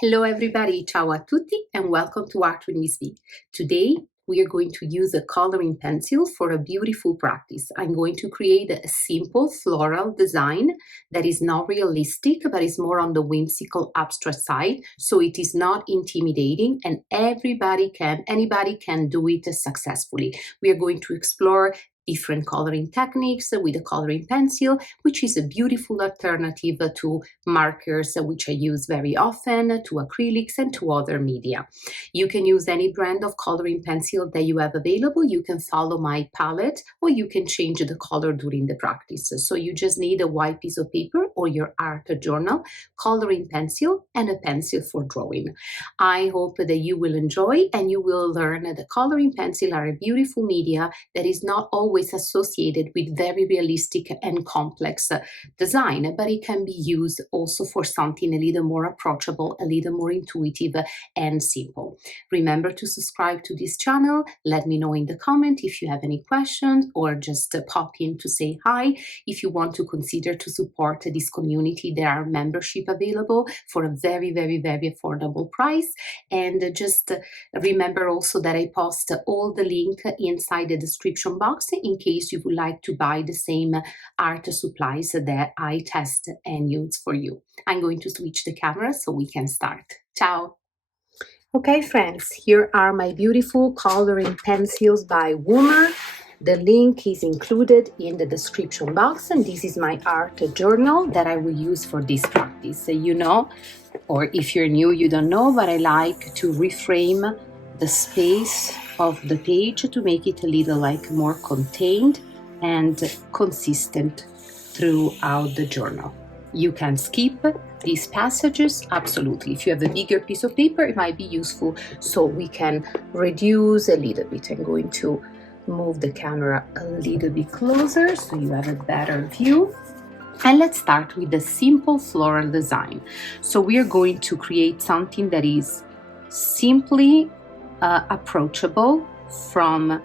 Hello everybody, ciao a tutti and welcome to Art with Ms.B. Today we are going to use a coloring pencil for a beautiful practice. I'm going to create a simple floral design that is not realistic but is more on the whimsical abstract side, so it is not intimidating and anybody can do it successfully. We are going to explore different coloring techniques with a coloring pencil, which is a beautiful alternative to markers, which I use very often, to acrylics and to other media. You can use any brand of coloring pencil that you have available. You can follow my palette or you can change the color during the practice. So you just need a white piece of paper or your art journal, coloring pencil, and a pencil for drawing. I hope that you will enjoy and you will learn that the coloring pencil are a beautiful media that is not always associated with very realistic and complex design, but it can be used also for something a little more approachable, a little more intuitive and simple. Remember to subscribe to this channel. Let me know in the comment if you have any questions or just pop in to say hi. If you want to consider to support this community, there are membership available for a very affordable price. And just remember also that I post all the link inside the description box in case you would like to buy the same art supplies that I test and use for you. I'm going to switch the camera so we can start. Ciao! Okay, friends, here are my beautiful coloring pencils by Woomer. The link is included in the description box, and this is my art journal that I will use for this practice. You know, or if you're new, you don't know, but I like to reframe the space of the page to make it a little like more contained and consistent throughout the journal. You can skip these passages, absolutely. If you have a bigger piece of paper, it might be useful, so we can reduce a little bit. I'm going to move the camera a little bit closer so you have a better view. And let's start with the simple floral design. So we are going to create something that is simply approachable from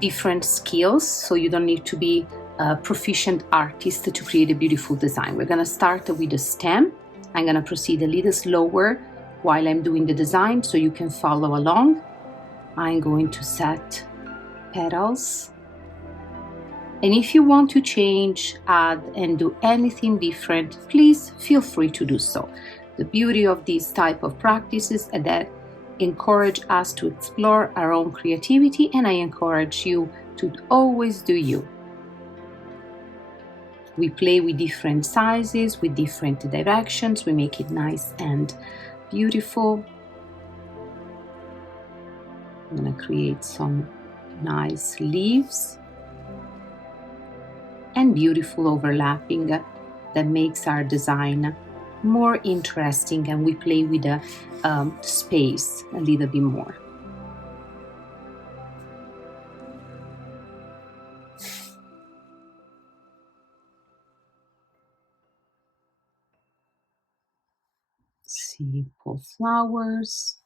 different skills, so you don't need to be a proficient artist to create a beautiful design. We're going to start with a stem. I'm going to proceed a little slower while I'm doing the design so you can follow along. I'm going to set petals. And if you want to change, add, and do anything different, please feel free to do so. The beauty of these type of practices is that encourage us to explore our own creativity, and I encourage you to always do you. We play with different sizes, with different directions. We make it nice and beautiful. I'm going to create some nice leaves and beautiful overlapping that makes our design more interesting, and we play with the space a little bit more. Simple flowers.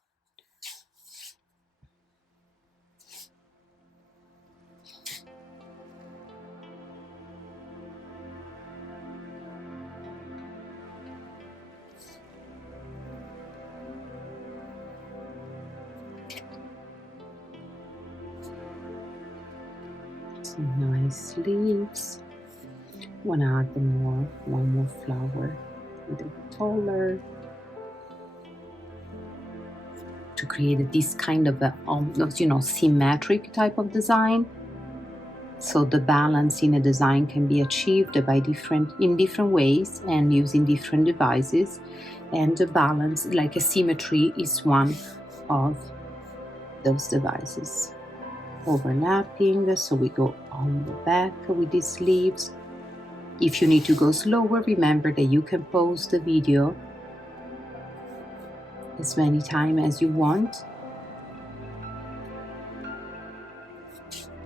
Some nice leaves. Want to add one more flower, a little bit taller, to create this kind of a symmetric type of design. So the balance in a design can be achieved by in different ways and using different devices. And the balance, like a symmetry, is one of those devices. Overlapping, so we go on the back with these leaves. If you need to go slower, remember that you can pause the video as many times as you want.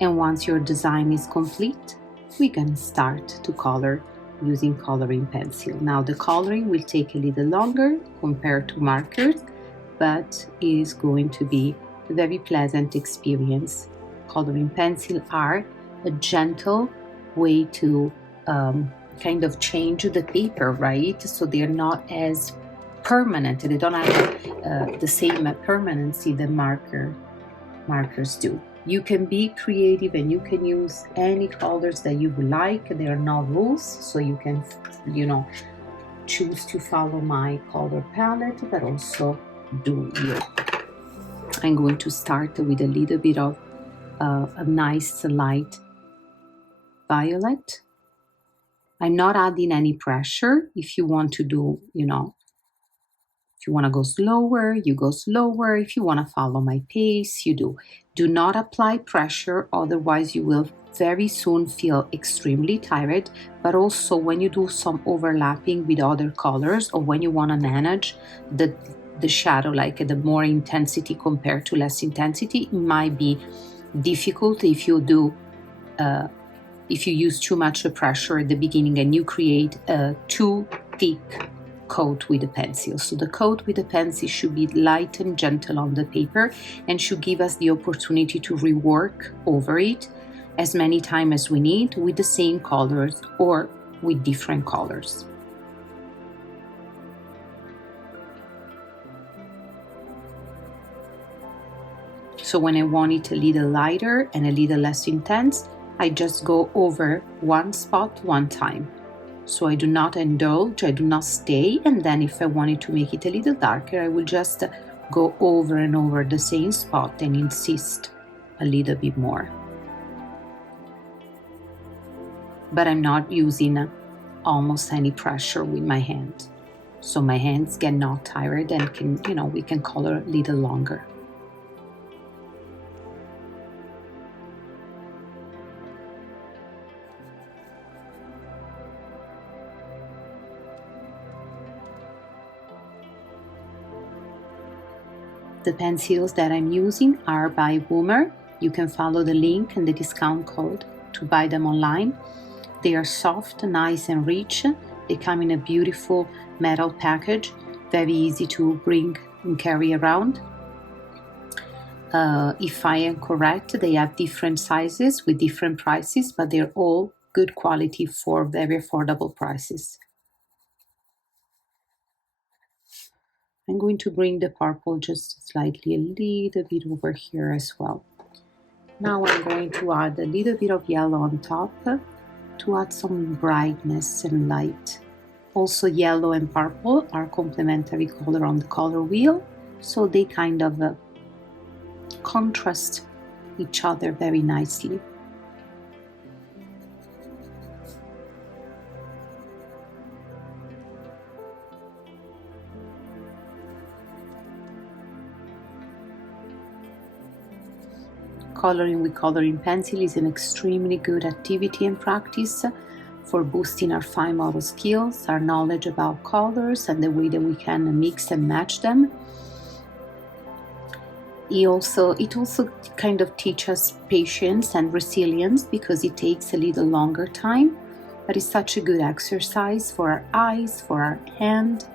And once your design is complete, we're going to start to color using coloring pencil. Now the coloring will take a little longer compared to markers, but it is going to be a very pleasant experience. Coloring pencil are a gentle way to kind of change the paper, right? So they're not as permanent. They don't have the same permanency that markers do. You can be creative and you can use any colors that you would like. There are no rules, so you can, you know, choose to follow my color palette, but also do you. I'm going to start with a little bit of a nice light violet. I'm not adding any pressure. If you want to do, you know, if you want to go slower, you go slower. If you want to follow my pace, you do. Do not apply pressure, otherwise you will very soon feel extremely tired. But also when you do some overlapping with other colors, or when you want to manage the shadow, like the more intensity compared to less intensity, it might be difficult if you do if you use too much pressure at the beginning and you create a too thick coat with the pencil. So the coat with the pencil should be light and gentle on the paper and should give us the opportunity to rework over it as many times as we need with the same colors or with different colors. So when I want it a little lighter and a little less intense, I just go over one spot one time. So I do not indulge, I do not stay, and then if I wanted to make it a little darker, I will just go over and over the same spot and insist a little bit more. But I'm not using almost any pressure with my hand. So my hands get not tired and can, you know, we can color a little longer. The pencils that I'm using are by Woomer. You can follow the link and the discount code to buy them online. They are soft, nice and rich. They come in a beautiful metal package, very easy to bring and carry around. If I am correct, they have different sizes with different prices, but they're all good quality for very affordable prices. I'm going to bring the purple just slightly a little bit over here as well. Now I'm going to add a little bit of yellow on top to add some brightness and light. Also, yellow and purple are complementary color on the color wheel, so they kind of contrast each other very nicely. Coloring with coloring pencil is an extremely good activity and practice for boosting our fine motor skills, our knowledge about colors, and the way that we can mix and match them. It also kind of teaches patience and resilience because it takes a little longer time, but it's such a good exercise for our eyes, for our hand.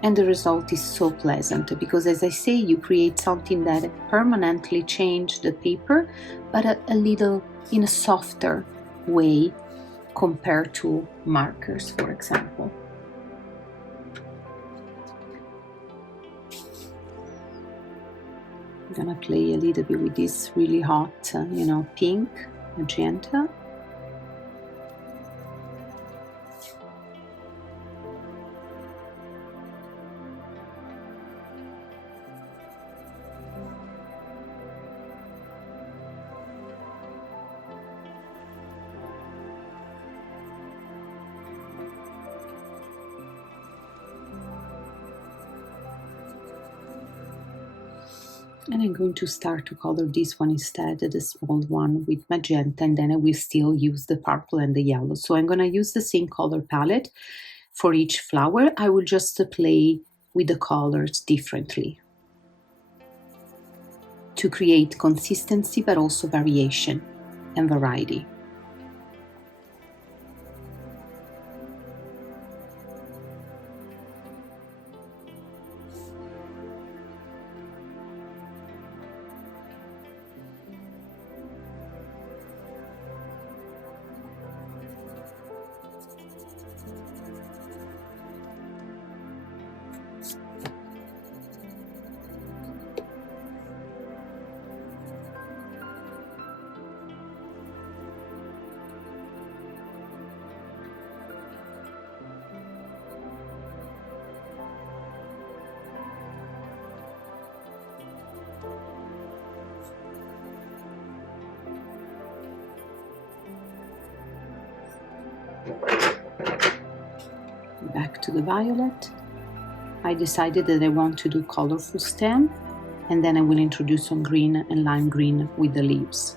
And the result is so pleasant because, as I say, you create something that permanently changes the paper, but a little in a softer way compared to markers, for example. I'm gonna play a little bit with this really hot, pink, magenta. And I'm going to start to color this one instead, the small one with magenta, and then I will still use the purple and the yellow. So I'm going to use the same color palette for each flower. I will just play with the colors differently to create consistency, but also variation and variety. Back to the violet. I decided that I want to do colorful stem, and then I will introduce some green and lime green with the leaves.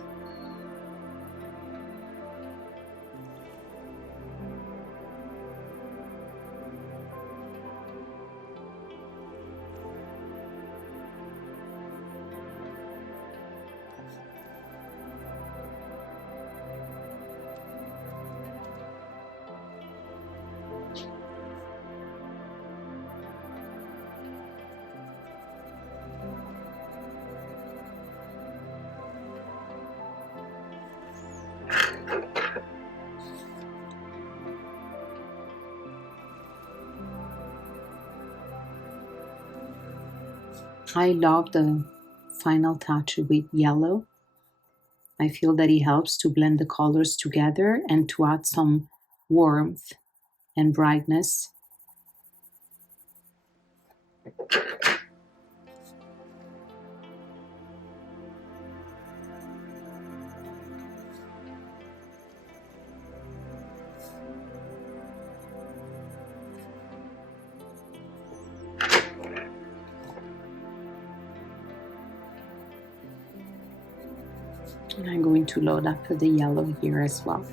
I love the final touch with yellow. I feel that it helps to blend the colors together and to add some warmth and brightness. And I'm going to load up the yellow here as well.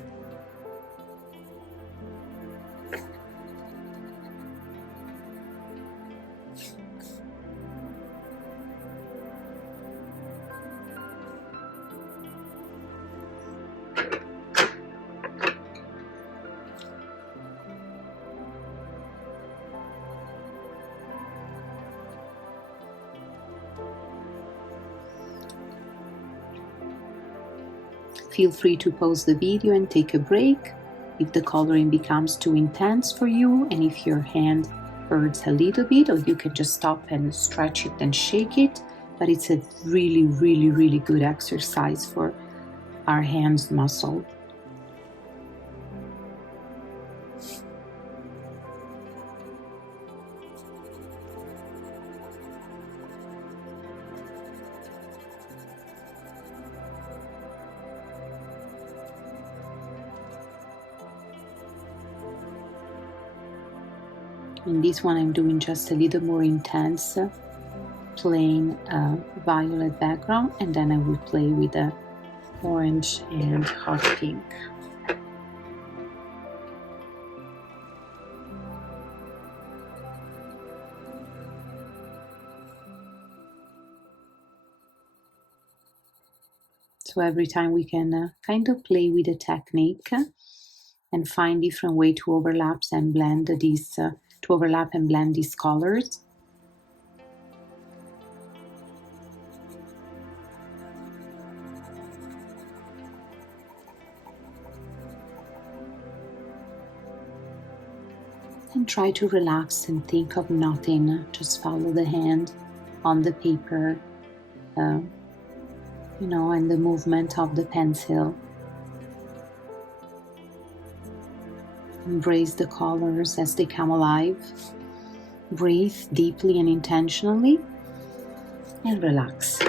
Feel free to pause the video and take a break if the coloring becomes too intense for you, and if your hand hurts a little bit, or you can just stop and stretch it and shake it. But it's a really good exercise for our hands muscle. In this one I'm doing just a little more intense, plain violet background, and then I will play with the orange and hot pink. So every time we can kind of play with the technique and find different way to overlap and blend these these colors. And try to relax and think of nothing. Just follow the hand on the paper, and the movement of the pencil. Embrace the colors as they come alive. Breathe deeply and intentionally, and relax.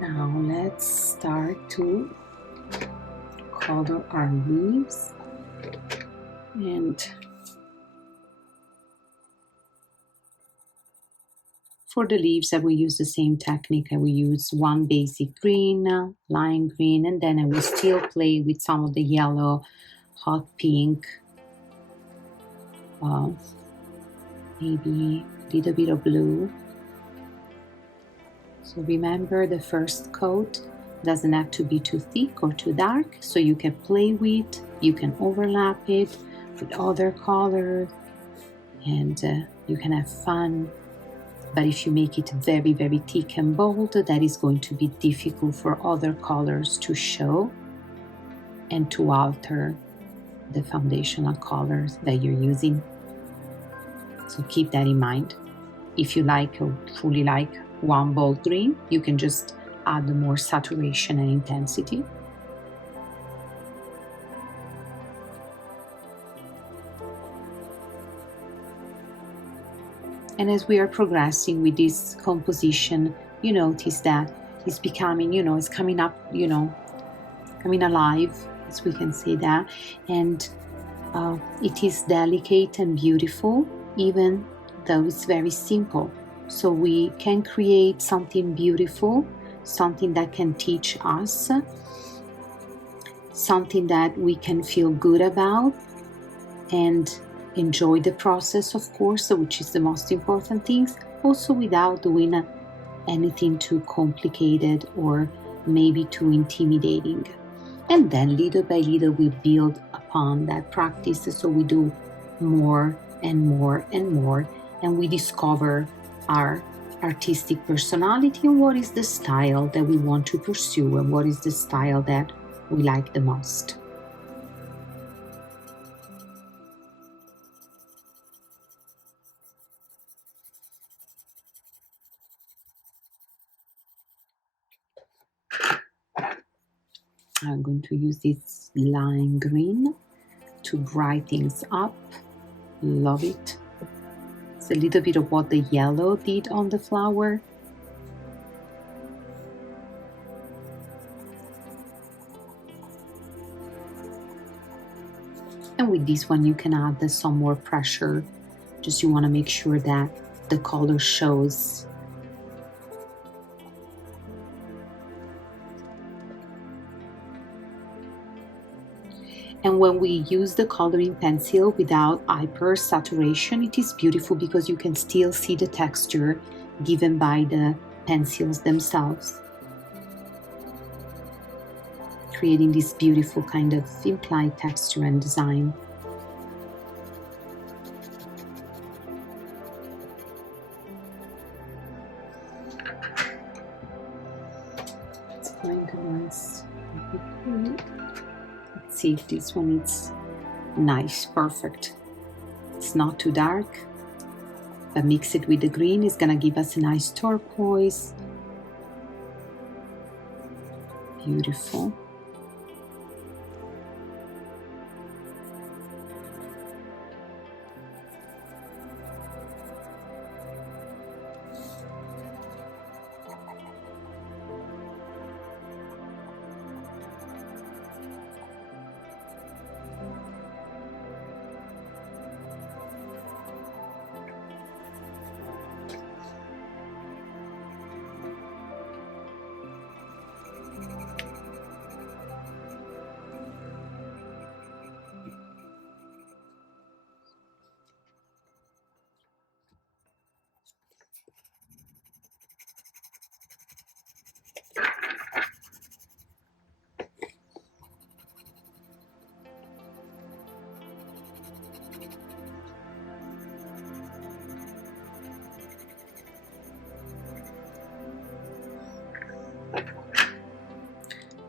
Now let's start to color our leaves, and for the leaves I will use the same technique. I will use one basic green, lime green, and then I will still play with some of the yellow, hot pink, maybe a little bit of blue. So remember, the first coat doesn't have to be too thick or too dark, so you can play with, you can overlap it with other colors, and you can have fun. But if you make it very, very thick and bold, that is going to be difficult for other colors to show and to alter the foundational colors that you're using. So keep that in mind. If you like or truly like one bold green, you can just add more saturation and intensity. And as we are progressing with this composition, you notice that it's becoming, it's coming up, coming alive, as we can say that. And it is delicate and beautiful, even though it's very simple. So we can create something beautiful, something that can teach us, something that we can feel good about and enjoy the process, of course, which is the most important thing, also without doing anything too complicated or maybe too intimidating. And then little by little we build upon that practice, so we do more and more and more, and we discover our artistic personality and what is the style that we want to pursue and what is the style that we like the most. I'm going to use this lime green to brighten things up. Love it. It's a little bit of what the yellow did on the flower. And with this one, you can add some more pressure. Just you want to make sure that the color shows. And when we use the coloring pencil without hyper saturation, it is beautiful because you can still see the texture given by the pencils themselves, creating this beautiful kind of implied texture and design. Let's find a nice green. Let's see if this one is nice, perfect. It's not too dark, but mix it with the green. It's gonna give us a nice turquoise. Beautiful.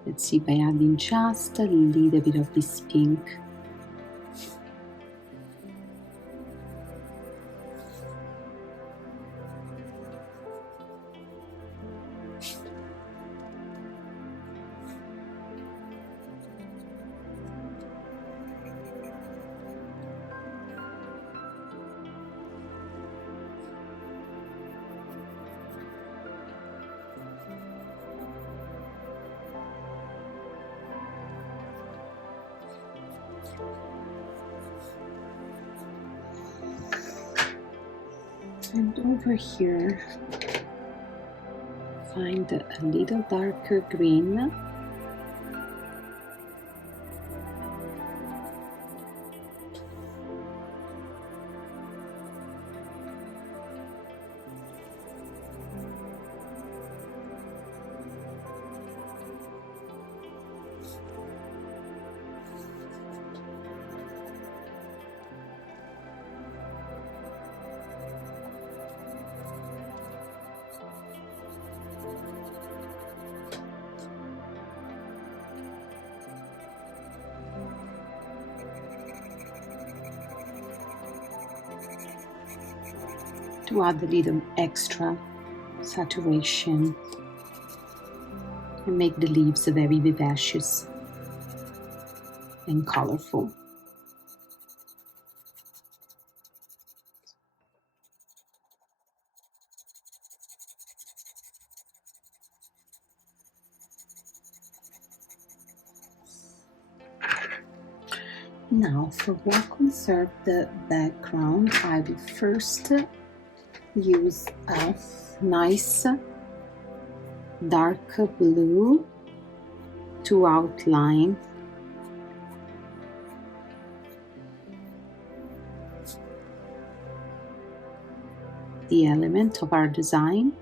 Let's see, by adding just a little bit of this pink. And over here, find a little darker green. To add a little extra saturation and make the leaves very vivacious and colorful. Now, for what concerns the background, I will first use a nice dark blue to outline the element of our design.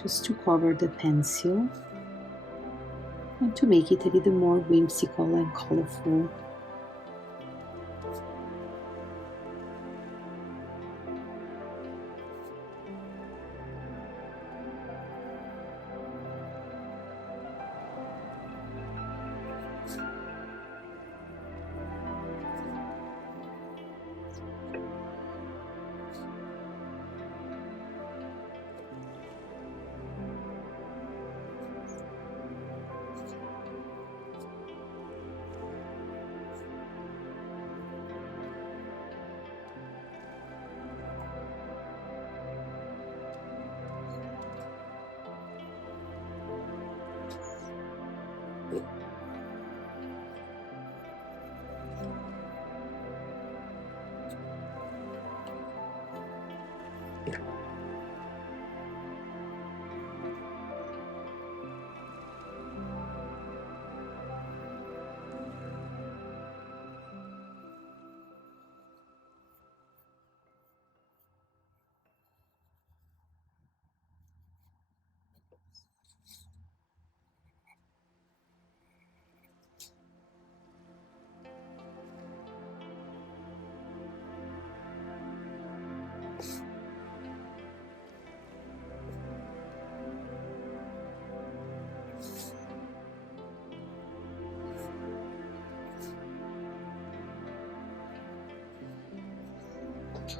Just to cover the pencil and to make it a little more whimsical and colorful.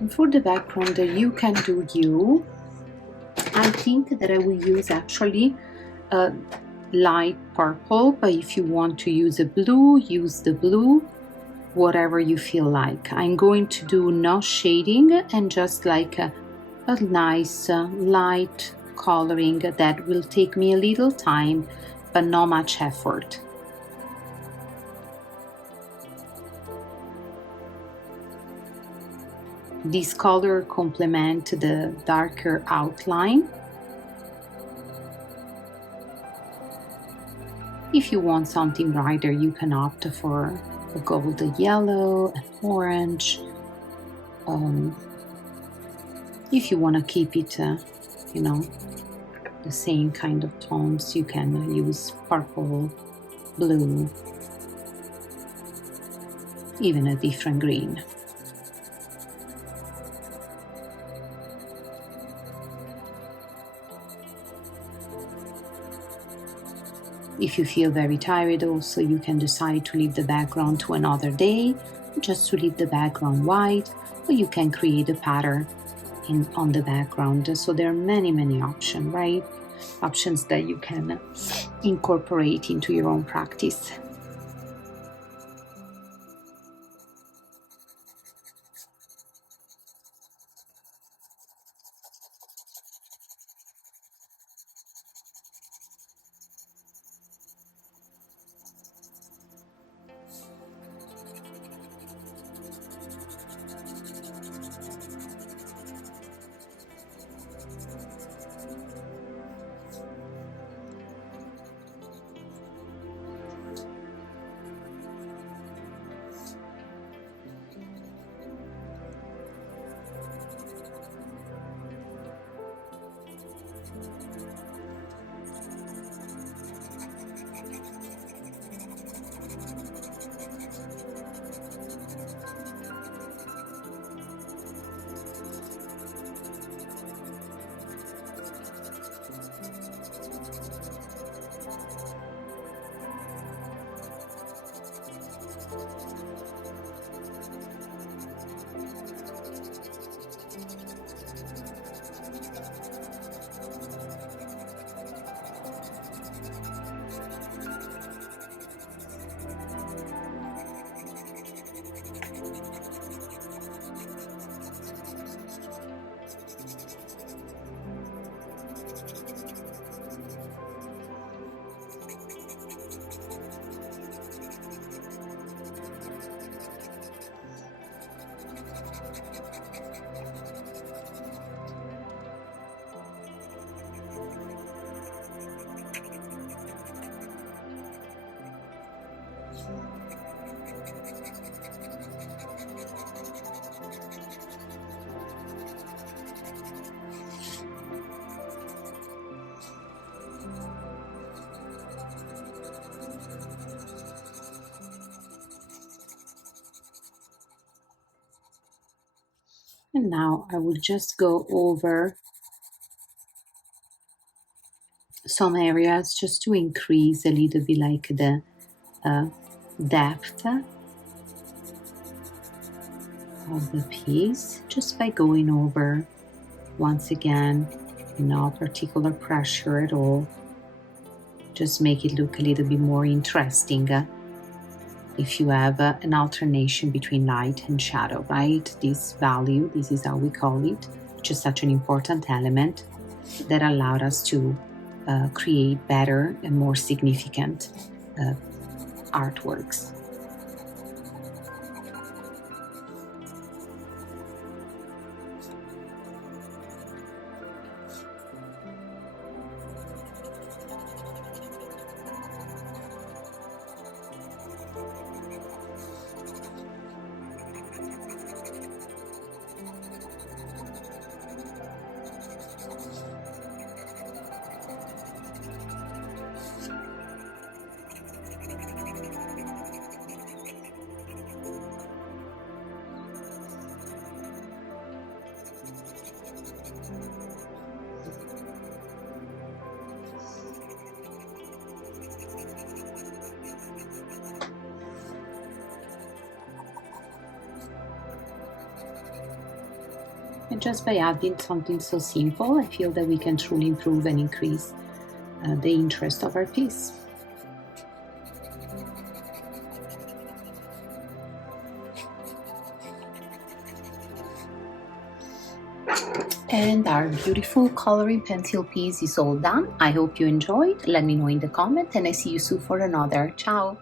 And for the background, you can do you. I think that I will use actually a light purple, but if you want to use a blue, use the blue, whatever you feel like. I'm going to do no shading and just like a nice light coloring that will take me a little time, but not much effort. This color complement the darker outline. If you want something brighter, you can opt for a gold yellow, an orange. If you want to keep it, you know, the same kind of tones, you can use purple, blue, even a different green. If you feel very tired also, you can decide to leave the background to another day, just to leave the background white, or you can create a pattern on the background. So there are many options, right? Options that you can incorporate into your own practice. And now I will just go over some areas just to increase a little bit like the depth of the piece, just by going over once again, no particular pressure at all. Just make it look a little bit more interesting. If you have an alternation between light and shadow, right? This value, this is how we call it, which is such an important element that allowed us to create better and more significant artworks. And just by adding something so simple, I feel that we can truly improve and increase the interest of our piece. And our beautiful coloring pencil piece is all done. I hope you enjoyed. Let me know in the comment, and I see you soon for another. Ciao!